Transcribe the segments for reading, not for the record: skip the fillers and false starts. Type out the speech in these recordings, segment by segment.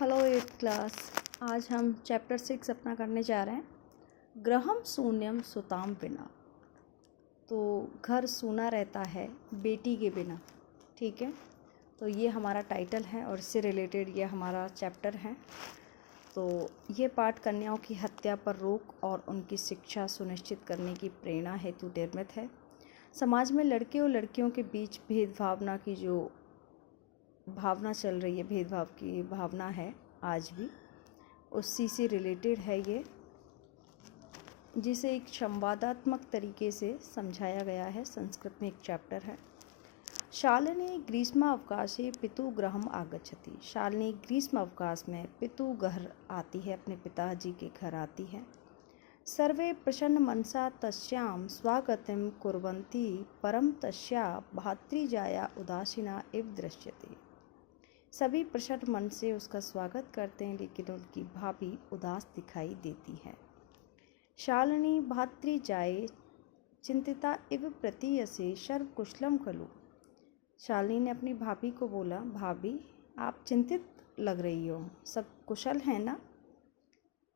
Hello 8th class. आज हम chapter 6 अपना करने जा रहे हैं। गृहम शून्यम सुताम बिना। तो घर सूना रहता है बेटी के बिना। ठीक है, तो ये हमारा टाइटल है और इससे रिलेटेड ये हमारा चैप्टर है। तो ये पाठ कन्याओं की हत्या पर रोक और उनकी शिक्षा सुनिश्चित करने की प्रेरणा हेतु निर्मित है। समाज में लड़के और लड़कियों के बीच भेदभावना की जो भावना चल रही है, भेदभाव की भावना है आज भी, उसी से रिलेटेड है ये, जिसे एक संवादात्मक तरीके से समझाया गया है। संस्कृत में एक चैप्टर है। शालिनी ग्रीष्मावकाशे पितु गृहम आगच्छति। शालिनी ग्रीष्म अवकाश में पितु घर आती है, अपने पिताजी के घर आती है। सर्वे प्रसन्न मनसा तस्यां स्वागतं कुर्वन्ति परं तस्या भातृजाया उदासीना इव दृश्यते। सभी प्रसन्न मन से उसका स्वागत करते हैं, लेकिन उनकी भाभी उदास दिखाई देती है। शालिनी भातृजाये चिंतिता इव प्रतीयसे सर्वकुशलम खलु। शालिनी ने अपनी भाभी को बोला, भाभी आप चिंतित लग रही हो, सब कुशल है ना।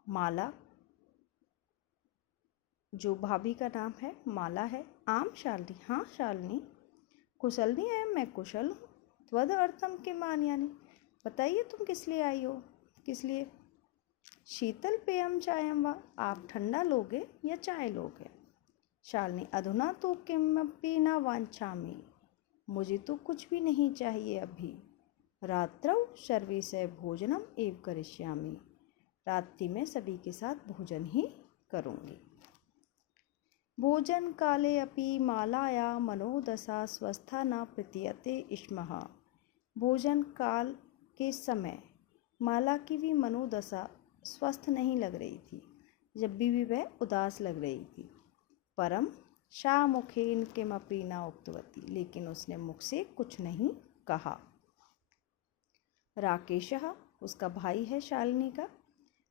माला, जो भाभी का नाम है माला है। आम शालिनी, हाँ शालिनी, कुशल नहीं है, मैं कुशल हूँ। त्वद अर्थम के मान, यानी बताइए तुम किस लिए आई हो, किस लिए। शीतल पेयम चायम वा, आप ठंडा लोगे या चाय लोगे। शालिनी अधुना तो किमपि न वांछामि, मुझे तो कुछ भी नहीं चाहिए अभी। रात्रौ सर्वैः भोजनम एव करिष्यामि, रात्रि में सभी के साथ भोजन ही करूँगी। भोजन काले अपि मालाया मनोदशा स्वस्था न प्रतीयते स्म। भोजन काल के समय माला की भी मनोदशा स्वस्थ नहीं लग रही थी, जब भी वह उदास लग रही थी। परम सा मुखेन किमपि न उक्तवती, लेकिन उसने मुख से कुछ नहीं कहा। राकेशः, उसका भाई है शालिनी का।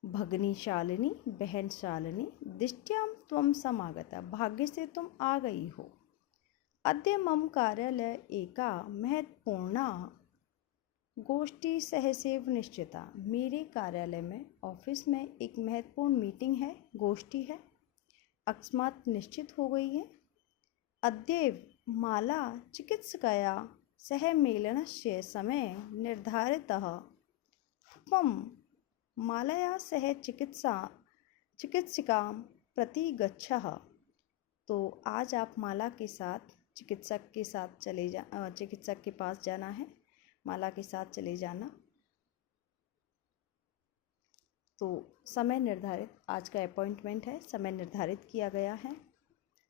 भगनी शालिनी, बहन शालिनी, दिष्ट्यां त्वं समागता, भाग्य से तुम आ गई हो। अद्य मम कार्यालय एका महत्वपूर्णा गोष्ठी सहसैव निश्चिता। मेरे कार्यालय में, ऑफिस में एक महत्वपूर्ण मीटिंग है, गोष्ठी है, अकस्मात निश्चित हो गई है। अद्यैव माला चिकित्सकया सह मेलनस्य समय निर्धारितः। त्वं मालया सह चिकित्सिकां प्रति गच्छः। तो आज आप माला के साथ चिकित्सक के पास जाना है, माला के साथ चले जाना। तो समय निर्धारित, आज का अपॉइंटमेंट है, समय निर्धारित किया गया है।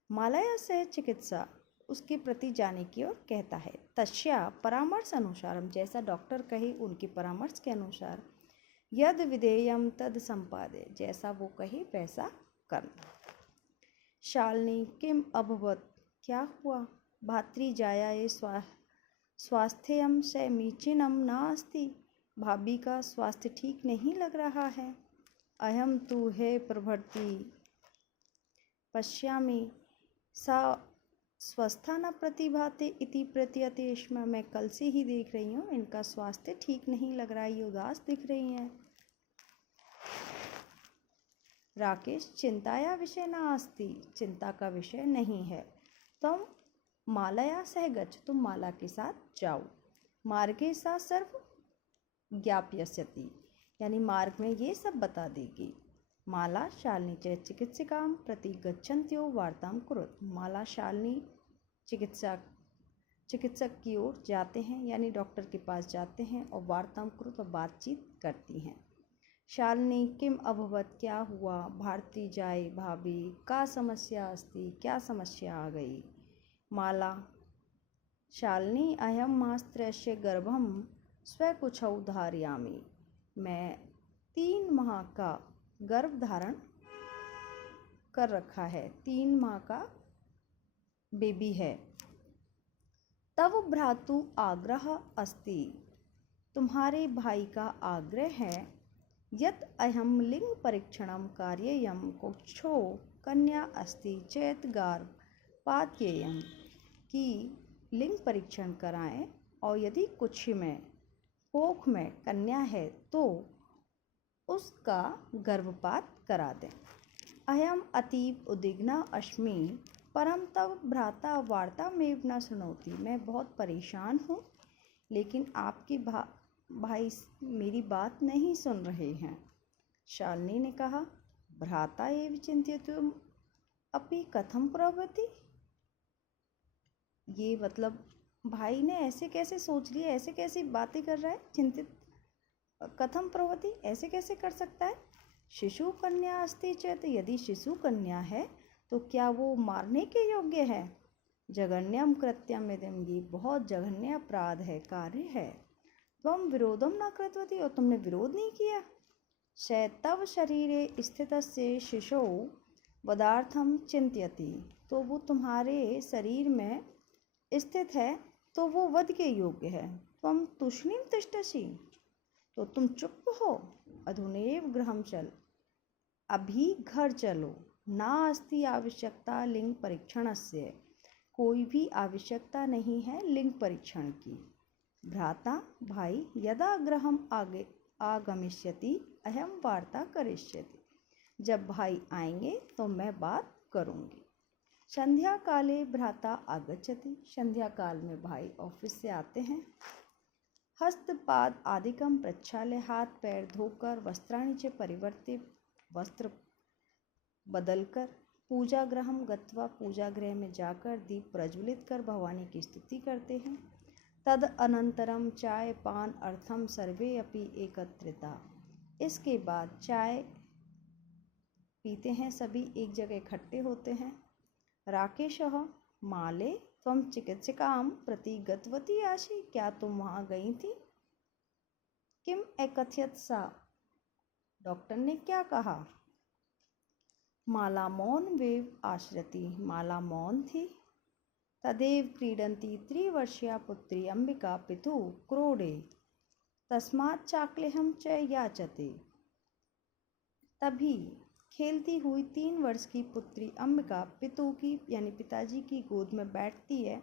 मालया सह चिकित्सा, उसके प्रति जाने की ओर कहता है। तस्या परामर्श अनुसार, जैसा डॉक्टर कहे उनके परामर्श के अनुसार। यद विधेयम तद संपादे, जैसा वो कहे वैसा करना। शालिनी किम अभवत, क्या हुआ। भातृजायाये स्वास्थ्यम समीचीनम नास्ति, भाभी का स्वास्थ्य ठीक नहीं लग रहा है। अहम तु है प्रभृति पश्यामि सा स्वस्था न प्रतिभाते इति प्रतीयते स्म। मैं कल से ही देख रही हूँ, इनका स्वास्थ्य ठीक नहीं लग रहा है, ये उदास दिख रही हैं। राकेश चिंताया विषय नास्ति, चिंता का विषय नहीं है। तुम मालया सह गच्छ, तुम माला के साथ जाओ। मार्गे सा सर्व ज्ञापयस्यति, यानी मार्ग में ये सब बता देगी। माला शालिनी च चिकित्सिकां प्रति गच्छन्त्यो वार्तां कुरुत। माला शालिनी चिकित्सक की ओर जाते हैं, यानी डॉक्टर के पास जाते हैं, और वार्तां कुरुत, और बातचीत करती हैं। शालिनी किम अभवत, क्या हुआ। भातृजाये भाभी का समस्या अस्ति, क्या समस्या आ गई। माला शालिनी अयं मास्त्रस्य गर्भं स्वकुक्षौ धारयामि, मैं 3 माह का गर्भ धारण कर रखा है, 3 माह का बेबी है। तव भ्रातु आग्रह अस्ति, तुम्हारे भाई का आग्रह है। यत् अहम लिंग परीक्षणं कार्येयं कुक्षौ कन्या अस्ति चेत गर्भपातयेयं, कि लिंग परीक्षण कराएं, और यदि कुछ में कोख में कन्या है तो उसका गर्भपात करा दें। अयम अतीव उद्विग्ना अस्मि परम तव भ्राता वार्तामेव न शृणोति। मैं बहुत परेशान हूँ, लेकिन आपके भाई मेरी बात नहीं सुन रहे हैं। शालिनी ने कहा, भ्राता एव चिंत्यतुम अपि कथम प्रवृत्ति। ये मतलब भाई ने ऐसे कैसे सोच लिया, ऐसे कैसी बातें कर रहा है। चिंतित कथम प्रवृत्ति, ऐसे कैसे कर सकता है। शिशु कन्या अस्ति चेत, यदि शिशु कन्या है तो क्या वो मारने के योग्य है। जघन्यम कृत्यम इदं, ये बहुत जघन्य अपराध है, कार्य है। त्वं विरोधम न कृतवती, और तुमने विरोध नहीं किया। तव शरीरे स्थितस्य शिशो वदार्थम चिंत्यति, तो वो तुम्हारे शरीर में स्थित है तो वो वध के योग्य है। त्वं तूष्णीम तिष्ठसि, तो तुम चुप हो। अधुनैव गृहं चल, अभी घर चलो। ना अस्ति आवश्यकता लिंग परीक्षणस्य, कोई भी आवश्यकता नहीं है लिंग परीक्षण की। भ्राता भाई, यदा गृहं आगमिष्यति अहम वार्ता करिष्यति, जब भाई आएंगे तो मैं बात करूंगी। संध्या काले भ्राता आगच्छति, संध्या काल में भाई ऑफिस से आते हैं। हस्तपाद आदिकम प्रक्षाल्य, हाथ पैर धोकर, वस्त्राणि च परिवर्त्य, वस्त्र बदलकर, पूजा गृहम गत्वा, पूजा गृह में जाकर दीप प्रज्वलित कर भवानी की स्तुति करते हैं। तद अनंतरम चाय पान अर्थम सर्वे अपि एकत्रिता, इसके बाद चाय पीते हैं, सभी एक जगह इकट्ठे होते हैं। राकेशः माले त्वं चिकित्सिकां प्रति गतवती आसि, क्या तुम वहाँ गई थी। किम अकथयत सा, डॉक्टर ने क्या कहा। माला मौन वेव आश्रति, माला मौन थी। तदेव क्रीडन्ती त्रिवर्षीया पुत्री अंबिका पितु क्रोडे तस्मात् चाकलेहं च याचते, तभी खेलती हुई 3 वर्ष की पुत्री अंबिका पितु की यानी पिताजी की गोद में बैठती है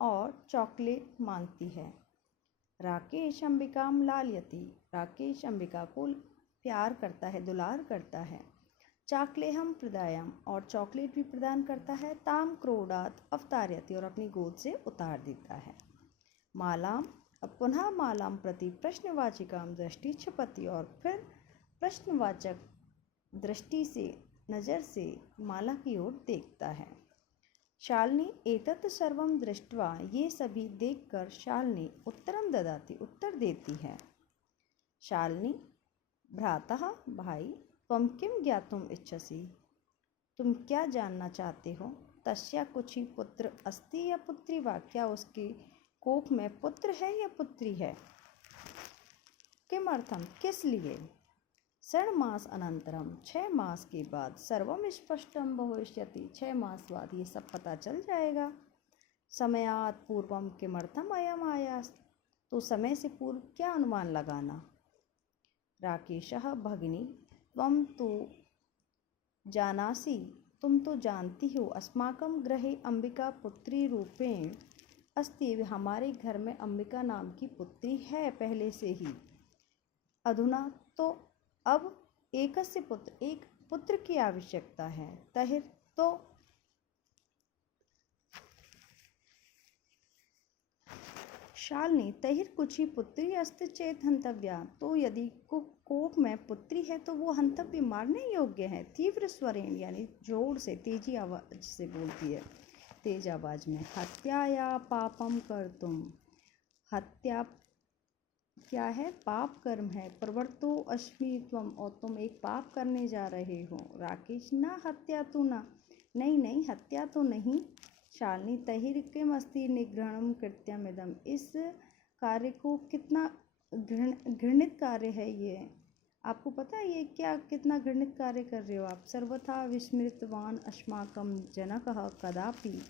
और चॉकलेट मांगती है। राकेश अंबिकाम लालयति, राकेश अंबिका को प्यार करता है, दुलार करता है। चाकलेहम प्रदायम, और चॉकलेट भी प्रदान करता है। ताम क्रोडात अवतार्यति, और अपनी गोद से उतार देता है। मालाम, पुनः मालाम प्रति प्रश्नवाचिकाम दृष्टि क्षपति, और फिर प्रश्नवाचक दृष्टि से, नज़र से माला की ओर देखता है। शालिनी एतत् सर्वं दृष्ट्वा, ये सभी देखकर शालिनी उत्तरम ददाति, उत्तर देती है। शालिनी, भ्रातः भाई, त्वं किं ज्ञातुम इच्छसि, तुम क्या जानना चाहते हो। तस्या कुछी पुत्र अस्ति या पुत्री वा, क्या उसके कोख में पुत्र है या पुत्री है। किमर्थम, किस लिए। 6 मास अनंतरम, 6 मास के बाद, सर्वम स्पष्टम भविष्यति, 6 मास बाद ये सब पता चल जाएगा। समयात् पूर्वम किमर्थम अयम आयास, तो समय से पूर्व क्या अनुमान लगाना। राकेशः भगिनी त्वं तु जानासि, तुम तो जानती हो, अस्माकं गृहे अंबिका पुत्री रूपेण अस्ति, हमारे घर में अंबिका नाम की पुत्री है पहले से ही। अधुना, तो अब एकस्य पुत्र, एक पुत्र की आवश्यकता है। तहिर, तो शालिनी, तहिर कुछी पुत्री अस्ति चेत हंतव्या, तो यदि कोख में पुत्री है तो वो हंतव्य, मारने योग्य है। तीव्र स्वरेण, यानी जोर से, तेजी आवाज से बोलती है, तेज आवाज में। हत्या या पापम कर्तुम, हत्या क्या है, पाप कर्म है। प्रवर्तो अस्मि त्वम, और तुम एक पाप करने जा रहे हो। राकेश, ना हत्या तो ना, नहीं नहीं हत्या तो नहीं। शालिनी, तहिर किम अस्ति निगृहणम कृत्यम इदम, इस कार्य को कितना घृणित कार्य है ये, आपको पता है ये क्या, कितना घृणित कार्य कर रहे हो आप। सर्वथा विस्मृतवान अस्माकं जनकः कदापि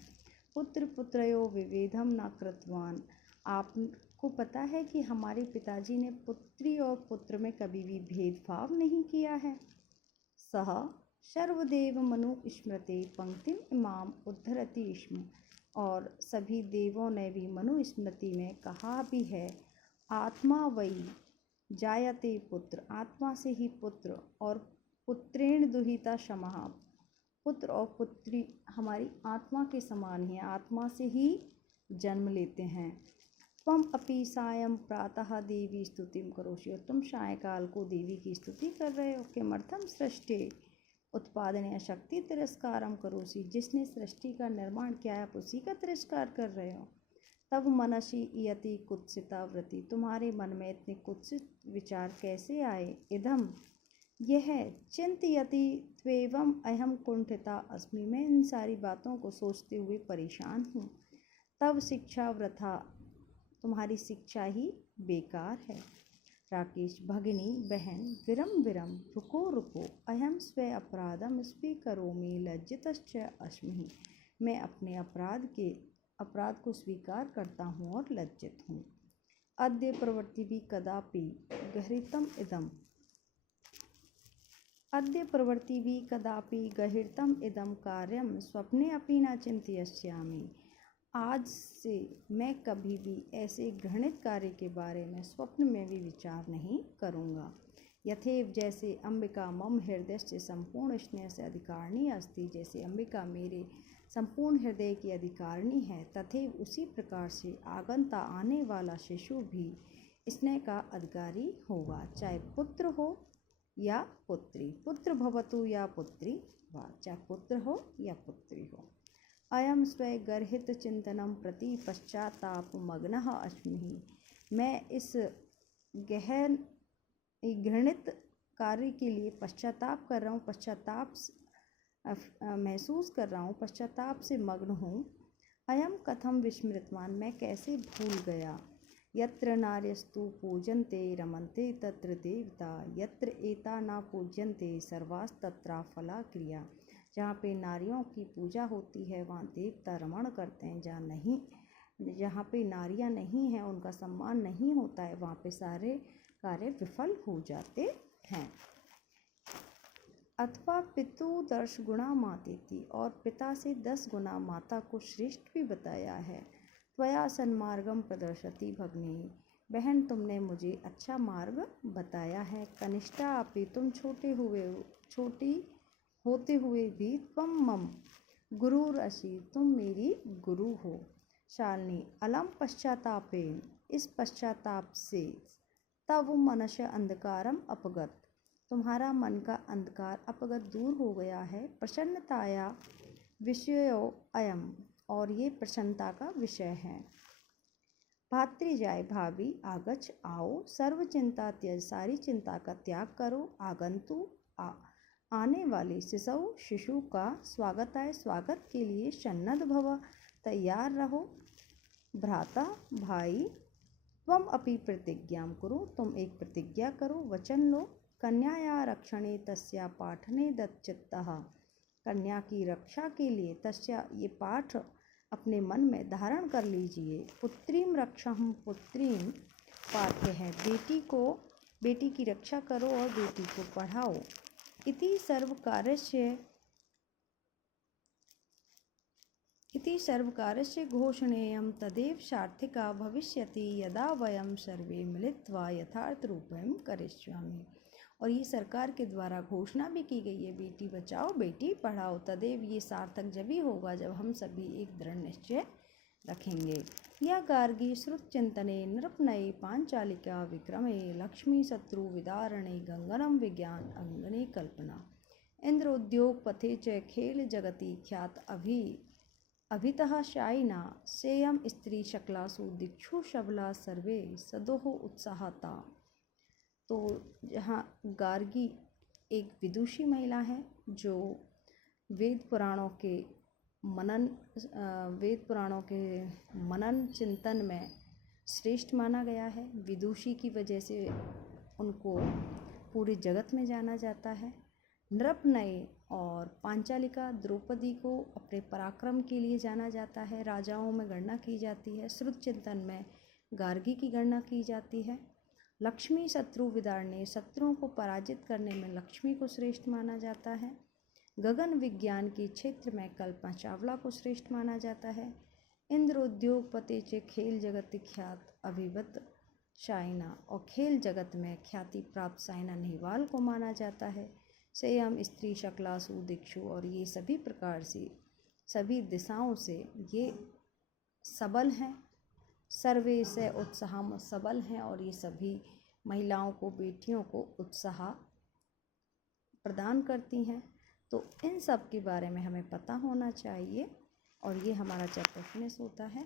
पुत्र पुत्रयो विभेदम न कृतवान, आपको पता है कि हमारे पिताजी ने पुत्री और पुत्र में कभी भी भेदभाव नहीं किया है। सह सर्वदेव मनु स्मृते पंक्तिम इमाम उद्धरति स्म, और सभी देवों ने भी मनु स्मृति में कहा भी है, आत्मा वही जायते पुत्र, आत्मा से ही पुत्र, और पुत्रेण दुहिता क्षमा, पुत्र और पुत्री हमारी आत्मा के समान ही, आत्मा से ही जन्म लेते हैं। त्वम अपि सायं प्रातः देवी स्तुतिं करोषि, और तुम सायकाल को देवी की स्तुति कर रहे हो। किमर्थम सृष्टि उत्पादने शक्ति तिरस्कारम करोषि, जिसने सृष्टि का निर्माण किया है आप उसी का तिरस्कार कर रहे हो। तब मनसि इयति कुत्सिता वृत्ति, तुम्हारे मन में इतने कुत्सित विचार कैसे आए। इदम यह चिंतयति त्वेवम अहम कुंठिता अस्मि, मैं इन सारी बातों को सोचते हुए परेशान हूँ। तब शिक्षा वृथा, तुम्हारी शिक्षा ही बेकार है। राकेश भगिनी बहन, विरम विरम रुको रुको, अहम स्व अपराधम स्वीकरोमि लज्जितश्च अस्मि, मैं अपने अपराध को स्वीकार करता हूँ और लज्जित हूँ। अद्य प्रवृत्ति भी कदापि गहृतम इदम, अद्य प्रवृत्ति भी कदापि गहृतम इदम कार्यम स्वप्ने अपि न चिंतयिष्यामि, आज से मैं कभी भी ऐसे घृणित कार्य के बारे में स्वप्न में भी विचार नहीं करूँगा। यथेव जैसे अंबिका मम हृदय से संपूर्ण स्नेह से अधिकारिणी अस्ति, जैसे अंबिका मेरे संपूर्ण हृदय की अधिकारिणी है, तथेव उसी प्रकार से आगंता आने वाला शिशु भी स्नेह का अधिकारी होगा, चाहे पुत्र हो या पुत्री, पुत्र भवतु या पुत्री वा, चाहे पुत्र हो या पुत्री हो। अयम स्व गर्हित चिंतनम प्रति पश्चाताप मग्नः अस्मि, मैं इस गहन घृणित कार्य के लिए पश्चाताप कर रहा हूँ, पश्चाताप महसूस कर रहा हूँ, पश्चाताप से मग्न हूँ। अयम कथम विस्मृतवान, मैं कैसे भूल गया। यत्र नार्यस्तु पूजन्ते रमन्ते तत्र देवता, यत्र एता न पूज्यन्ते सर्वास्तत्रा फला क्रिया, जहाँ पे नारियों की पूजा होती है वहाँ देवता रमण करते हैं, जहाँ पे नारियाँ नहीं हैं, उनका सम्मान नहीं होता है, वहाँ पे सारे कार्य विफल हो जाते हैं। अथवा पितु 10 गुणा मातेति, और पिता से 10 गुना माता को श्रेष्ठ भी बताया है। त्वया सन्मार्गम प्रदर्शति भगिनी, बहन तुमने मुझे अच्छा मार्ग बताया है। कनिष्ठा अपि, तुम छोटी होते हुए भी त्वम मम गुरुरसि, तुम मेरी गुरु हो। शालिनी अलम पश्चातापेन, इस पश्चाताप से। तव मनश अंधकारम अपगत, तुम्हारा मन का अंधकार अपगत दूर हो गया है। प्रसन्नताया विषयो अयम, और ये प्रसन्नता का विषय है। भातृजाय भाभी आगच्छ, आओ, सर्व चिंता त्यज, सारी चिंता का त्याग करो। आगंतु आने वाले शिशु का स्वागत आए, स्वागत के लिए सन्नद्ध भव, तैयार रहो। भ्राता भाई, त्वम अपि प्रतिज्ञां कुरु, तुम एक प्रतिज्ञा करो, वचन लो। कन्याया रक्षणे तस्या पाठने दच्चित्तः, कन्या की रक्षा के लिए तस्या, ये पाठ अपने मन में धारण कर लीजिए। पुत्रीम रक्षाहं पुत्रीम पाठ्य है, बेटी की रक्षा करो और बेटी को पढ़ाओ। इति सर्वकारस्य घोषणेयं तदेव सार्थिका भविष्यति, यदा वयं सर्वे मिलित्वा यथार्थ रूपेण करिष्यामि, और ये सरकार के द्वारा घोषणा भी की गई है, बेटी बचाओ बेटी पढ़ाओ। तदेव, ये सार्थक जब ही होगा जब हम सभी एक दृढ़ निश्चय रखेंगे। या गार्गी श्रुत चिंतने नृपनये पांचालिका विक्रमे, लक्ष्मी शत्रु विदारणे गंगनम विज्ञान अंगने कल्पना। इंद्र उद्योग पथे च खेल जगति ख्यात अभितः शायिना, सेयम स्त्री शकलासु दिक्षु शबला सर्वे सदोह उत्साहता। तो यहाँ गार्गी एक विदुषी महिला है जो वेद पुराणों के मनन चिंतन में श्रेष्ठ माना गया है। विदुषी की वजह से उनको पूरे जगत में जाना जाता है। नृपनये और पांचालिका द्रौपदी को अपने पराक्रम के लिए जाना जाता है, राजाओं में गणना की जाती है। श्रुत चिंतन में गार्गी की गणना की जाती है। लक्ष्मी शत्रु विदारणे, शत्रुओं को पराजित करने में लक्ष्मी को श्रेष्ठ माना जाता है। गगन विज्ञान के क्षेत्र में कल्पना चावला को श्रेष्ठ माना जाता है। इंद्र उद्योगपति च खेल जगत ख्यात अभिवत साइना और खेल जगत में ख्याति प्राप्त साइना नेहवाल को माना जाता है। संयम, स्त्री, शकलासु, दिक्षु और ये सभी प्रकार से सभी दिशाओं से ये सबल हैं। सर्वे से उत्साह सबल हैं और ये सभी महिलाओं को, बेटियों को उत्साह प्रदान करती हैं। तो इन सब के बारे में हमें पता होना चाहिए और ये हमारा चैप्टर फिनिश होता है।